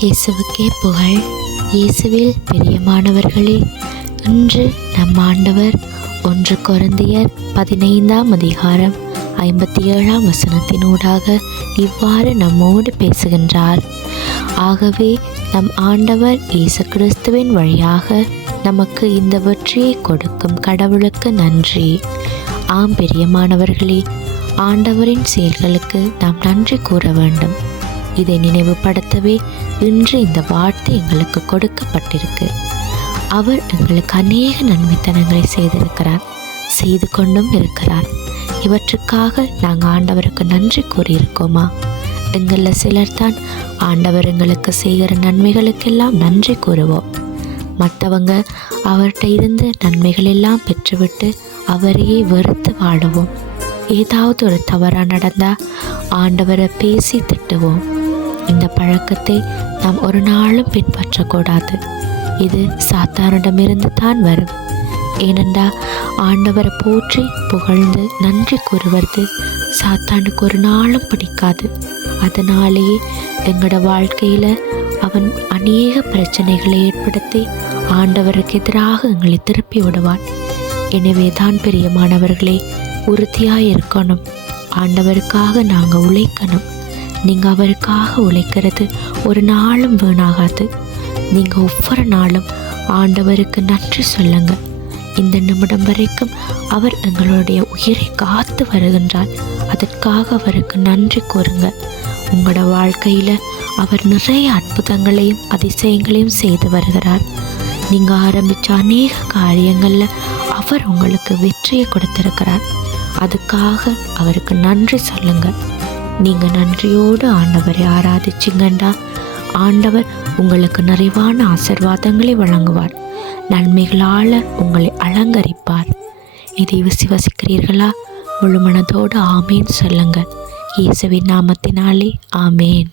இயேசுவுக்கே புகழ். இயேசுவில் பிரியமானவர்களே, இன்று நம் ஆண்டவர் 1 கொரிந்தியர் 15ஆம் அதிகாரம் 57ஆம் வசனத்தினூடாக இவ்வாறு நம்மோடு பேசுகின்றார். ஆகவே நம் ஆண்டவர் இயேசு கிறிஸ்துவின் வழியாக நமக்கு இந்த வெற்றியை கொடுக்கும் கடவுளுக்கு நன்றி. ஆம் பிரியமானவர்களே, ஆண்டவரின் செயல்களுக்கு நாம் நன்றி கூற வேண்டும். இதை நினைவுபடுத்தவே இன்று இந்த வார்த்தை எங்களுக்கு கொடுக்கப்பட்டிருக்கு. அவர் எங்களுக்கு அநேக நன்மைத்தனங்களை செய்திருக்கிறார், செய்து கொண்டும் இருக்கிறார். இவற்றுக்காக நாங்கள் ஆண்டவருக்கு நன்றி கூறியிருக்கோமா? எங்களில் சிலர் தான் ஆண்டவர் எங்களுக்கு செய்கிற நன்மைகளுக்கெல்லாம் நன்றி கூறுவோம். மற்றவங்க அவர்கிட்ட இருந்து நன்மைகள் எல்லாம் பெற்றுவிட்டு அவரையே வெறுத்து வாடுவோம். ஏதாவது ஒரு தவறாக நடந்தால் ஆண்டவரை பேசி திட்டுவோம். இந்த பழக்கத்தை நாம் ஒரு நாளும் பின்பற்றக்கூடாது. இது சாத்தானிடமிருந்து தான் வரும். ஏனென்றால் ஆண்டவரை போற்றி புகழ்ந்து நன்றி கூறுவது சாத்தானுக்கு ஒரு நாளும் பிடிக்காது. அதனாலேயே எங்களோட வாழ்க்கையில் அவன் அநேக பிரச்சனைகளை ஏற்படுத்தி ஆண்டவருக்கு எதிராக எங்களை திருப்பி விடுவான். எனவே தான் பிரியமானவர்களே, உறுதியாக இருக்கணும். ஆண்டவருக்காக நாங்கள் உழைக்கணும். நீங்கள் அவருக்காக உழைக்கிறது ஒரு நாளும் வீணாகாது. நீங்கள் ஒவ்வொரு நாளும் ஆண்டவருக்கு நன்றி சொல்லுங்க. இந்த நிமிடம் வரைக்கும் அவர் எங்களுடைய உயிரை காத்து வருகின்றார். அதற்காக அவருக்கு நன்றி கூறுங்க. உங்களோட வாழ்க்கையில் அவர் நிறைய அற்புதங்களையும் அதிசயங்களையும் செய்து வருகிறார். நீங்கள் ஆரம்பித்த அநேக காரியங்களில் அவர் உங்களுக்கு வெற்றியை கொடுத்திருக்கிறார். அதுக்காக அவருக்கு நன்றி சொல்லுங்க. நீங்கள் நன்றியோடு ஆண்டவரை ஆராதிச்சிங்கண்டா ஆண்டவர் உங்களுக்கு நிறைவான ஆசீர்வாதங்களை வழங்குவார். நன்மைகளால் உங்களை அலங்கரிப்பார். இதை விசுவாசிக்கிறீர்களா? முழு மனதோடு ஆமேன் சொல்லுங்க. இயேசுவின் நாமத்தினாலே ஆமேன்.